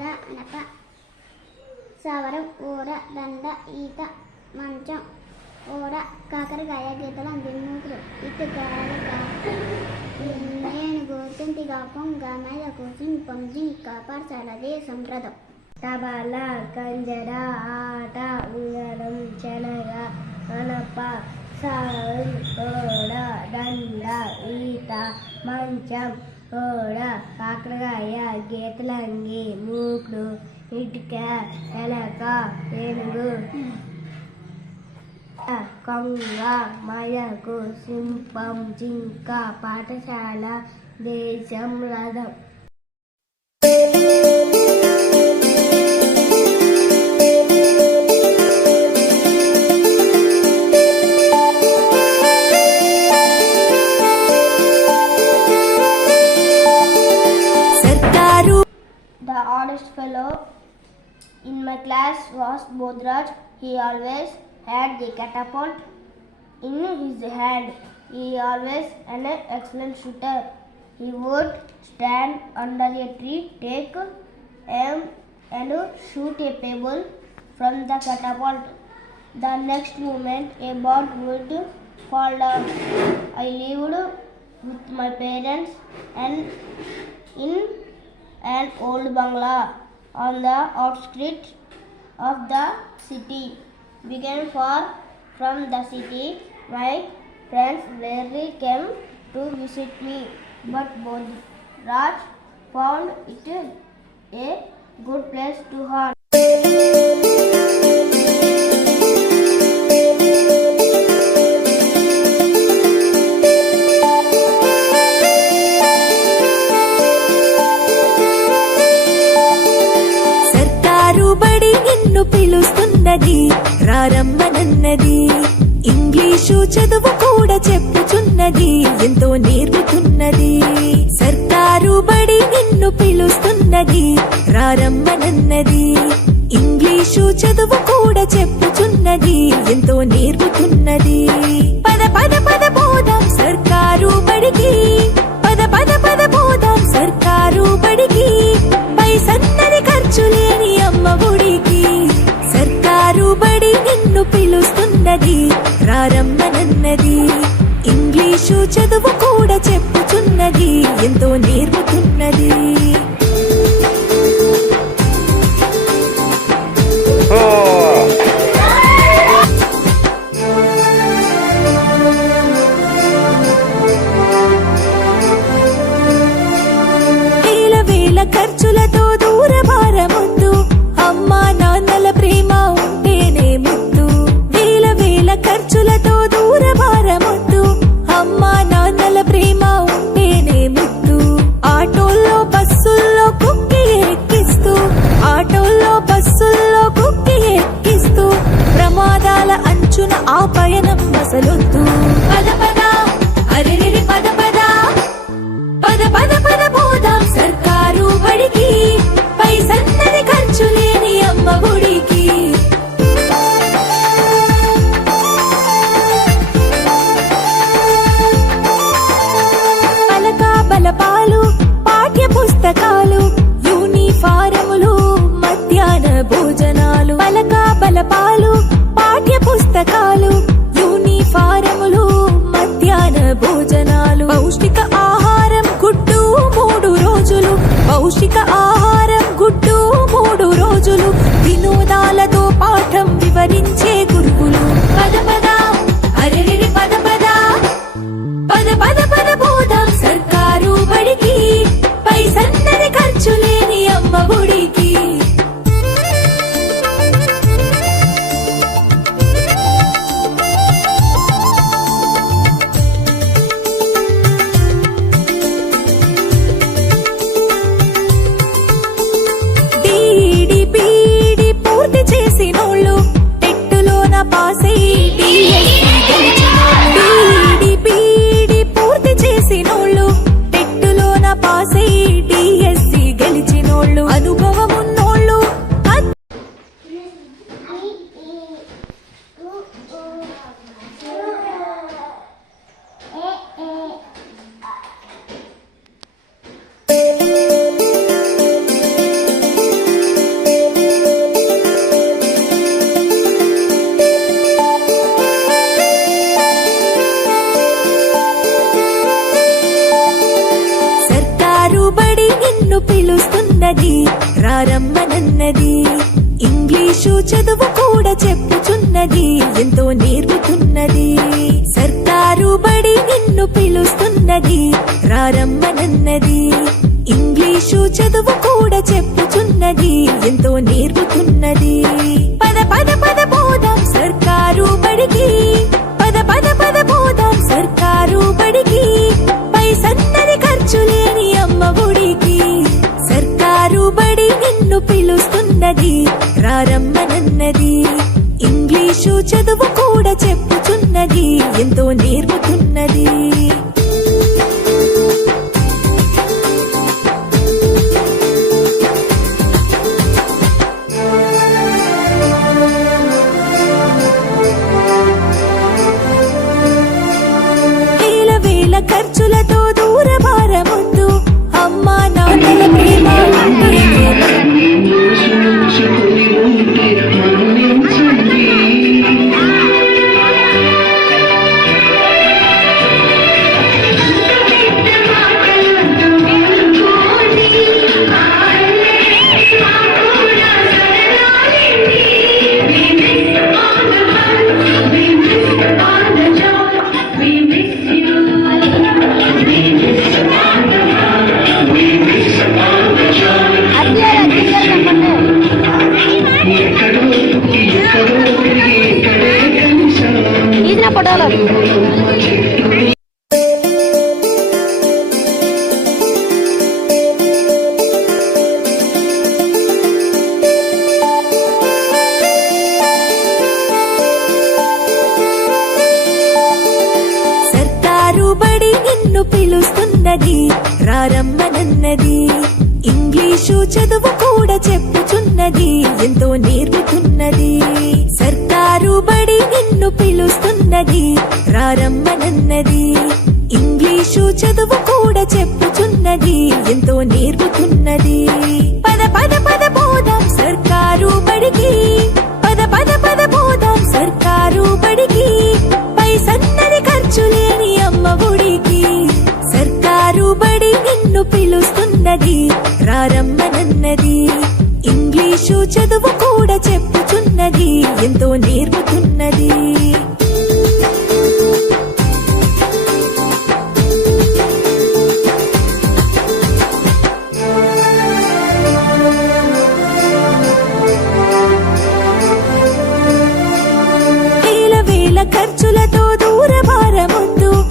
పలగ అనప సవరం ఊర దండ ఈత మంచం ఊర కాకరకాయ గీతలు అందిమూకులు ఇటుకాయలుగా ఏనుగు తింటిగా పొంగ మీద కూర్చుని పొంజింక పాఠశాలది సంప్రదం తబల కంజర ఆట ఉంగరం శనగ అనప సవరం ఓడ దండ ఈత మంచం ఓడ కాకరకాయ గీతలంగి మూకుడు ఇటుక ఎలక ఏనుగు కొంగ మయకు సింహం జింక పాఠశాల దేశం రథం. The honest fellow in my class was Bodhraj. He always had the catapult in his hand. He always an excellent shooter. He would stand under a tree, take aim and shoot a pebble from the catapult. The next moment a ball would fall down. I lived with my parents and in an old bungalow on the outskirts of the city. Being far from the city, my friends rarely came to visit me, but Bodhraj found it a good place to hunt. పిలుస్తున్నది రారమ్మనన్నది English చదువు కూడా చెప్పుచున్నది ఎంతో నేర్పుతున్నది సర్కారు బడి నిన్ను పిలుస్తున్నది రారమ్మనన్నది ఇంగ్లీషు చదువు కూడా చెప్పుచున్నది ఎంతో నేర్పుతున్నది పద పద పద పోదాం సర్కారు బడికి పద పద పద పోదాం సర్కారు బడికి పైసన్నది ఖర్చు లేని అమ్మ ఒడికి సర్కారు బడి నిన్ను పిలుస్తున్నది రారమ్మనన్నది ఇంగ్లీషు చదువు కూడా చెప్పుచున్నది ఎంతో నేర్పుతున్నది. వేల వేల ఖర్చులతో దూర భారముందు అమ్మా నాన్నల ప్రేమ ఉంటేనే ముద్దు. వేల వేల ఖర్చులతో దూర భారముందు అమ్మా నాన్నల ప్రేమ ఉంటేనే ముద్దు. ఆటోల్లో బస్సుల్లో కుక్కి ఎక్కిస్తూ ఆటోల్లో బస్సుల్లో కుక్కి ఎక్కిస్తూ ప్రమాదాల అంచున ఆ పయనం అసలొద్దు. పద పద అరెరెరి పద పద పద పద పద పోదాం సర్కారు బడికి పైసన్నది ఖర్చు లేని అమ్మ ఒడికి. పలక బలపాలు పాఠ్య పుస్తకాలు యూనిఫారములు మధ్యాహ్న భోజనాలు. పలక బలపాలు పాఠ్య పుస్తకాలు యూనిఫారములు మధ్యాహ్న భోజనాలు. పౌష్టిక ఆహారం గుడ్డు 3 రోజులు పౌష్టిక ఆహారం గుడ్డు 3 రోజులు. వినోదాలతో పాఠం వివరించే గురువులు. పద పద అరెరెరి పద పద పద పద పద పోదాం సర్కారు బడికి పైసన్నది ఖర్చు లేని అమ్మ ఒడికి. పూర్తి చేసినోళ్ళు టెట్టులోన పాసై డిఎస్సి గెలిచినోళ్ళు. పూర్తి చేసినోళ్ళు టెట్టులోన పాసై డిఎస్సి గెలిచినోళ్ళు. అనుభవం ఉన్నోళ్ళు రారమ్మనన్నది ఇంగ్లీషు చదువు కూడా చెప్పుచున్నది ఎంతో నేర్పుతున్నది సర్కారు బడి నిన్ను పిలుస్తున్నది రారమ్మనన్నది ఇంగ్లీషు చదువు కూడా చెప్పుచున్నది ఎంతో నేర్పుతున్నది పద పద పద పోదాం సర్కారు బడికి పద పద పద పోదాం సర్కారు బడికి పైసన్నది ఖర్చు లేని అమ్మ ఒడికి సర్కారు బడి నిన్ను పిలుస్తున్నది రారమ్మనన్నది ఇంగ్లీషు చదువు కూడా చెప్పుచున్నది ఎంతో నేర్పుతున్నది వేల వేల ఖర్చులతో దూర భారముందు అమ్మా నాన్నల ప్రేమ సర్కారు బడి నిన్ను పిలుస్తున్నది రారమ్మనన్నది ఇంగ్లీషు చదువు కూడా చెప్పుచున్నది ఎంతో నేర్పుతున్నది సర్కారు బడి నిన్ను పిలుస్తున్నది రారమ్మనన్నది ఇంగ్లీషు చదువు కూడా చెప్పుచున్నది ఎంతో నేర్పుతున్నది పద పద పద పోదాం సర్కారు బడికి పద పద పద పోదాం సర్కారు బడికి పైసన్నది ఖర్చు లేని అమ్మ ఒడికి సర్కారు బడి నిన్ను పిలుస్తున్నది రారమ్మనన్నది ఇంగ్లీషు చదువు కూడా చెప్పుచున్నది ఎంతో నేర్పుతున్నది